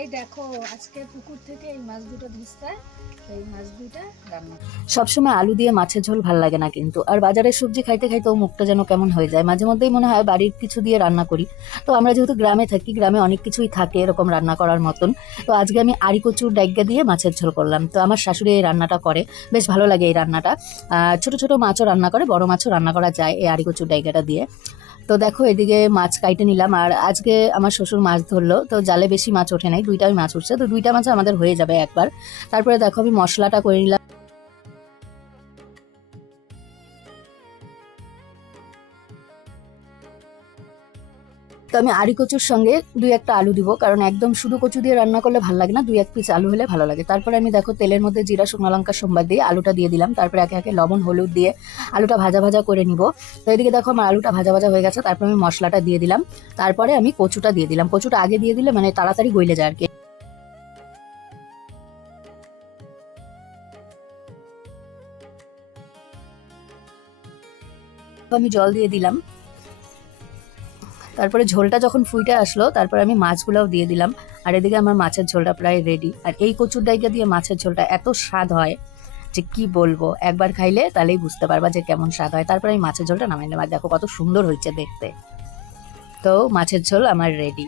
এই দেখো আজকে পুকুর থেকে এই মাছ দুটো ধরছে, এই মাছ দুইটা রান্না। সবসময় আলু দিয়ে মাছের ঝোল ভাল লাগে না কিন্তু, আর বাজারের সবজি খাইতে খাইতেও মুখটা যেন কেমন হয়ে যায়। মাঝে মধ্যেই মনে হয় বাড়ির কিছু দিয়ে রান্না করি। তো আমরা যেহেতু গ্রামে থাকি, গ্রামে অনেক কিছুই থাকে এরকম রান্না করার মতন। তো আজকে আমি আড়ি কচুর ডাইগা দিয়ে মাছের ঝোল করলাম। তো আমার শাশুড়ি এই রান্নাটা করে, বেশ ভালো লাগে এই রান্নাটা। ছোট ছোট মাছও রান্না করে, বড় মাছও রান্না করা যায় এই আড়ি কচুর ডাইগাটা দিয়ে। তো দেখো এদিকে মাছ কাইটে নিলাম, আর আজকে আমার শ্বশুর মাছ ধরলো, তো জালে বেশি মাছ ওঠে নাই, দুইটাই মাছ উঠছে, তো দুইটা মাছ আমাদের হয়ে যাবে একবার। তারপরে দেখো আমি মশলাটা করে নিলাম। তো আমি আড়ি কচুর সঙ্গে দুই একটা আলু দিব, কারণ একদম শুধু কচু দিয়ে রান্না করলে ভালো লাগে না, দুই এক পিস আলু হলে ভালো লাগে। তারপরে আমি দেখো তেলের মধ্যে জিরা শুকনো লঙ্কা সোমবার দিয়ে আলুটা দিয়ে দিলাম, তারপরে একে একে লবণ হলুদ দিয়ে আলুটা ভাজা ভাজা করে নিব। তো এদিকে দেখো আমার আলুটা ভাজা ভাজা হয়ে গেছে, তারপরে আমি মশলাটা দিয়ে দিলাম, তারপরে আমি কচুটা দিয়ে দিলাম। কচুটা আগে দিয়ে দিলে মানে তাড়াতাড়ি গইলে যায় আর কি। তো আমি জল দিয়ে দিলাম, তারপরে ঝোলটা যখন ফুটে আসলো তারপরে আমি মাছগুলোও দিয়ে দিলাম। আর এদিকে আমার মাছের ঝোলটা প্রায় রেডি। আর এই কচুর ডাইগা দিয়ে মাছের ঝোলটা এত স্বাদ হয় যে কি বলবো, একবার খাইলে তাহলেই বুঝতে পারবা যে কেমন স্বাদ হয়। তারপরে আমি মাছের ঝোলটা নামাই নিলাম, আর দেখো কত সুন্দর হয়েছে দেখতে। তো মাছের ঝোল আমার রেডি।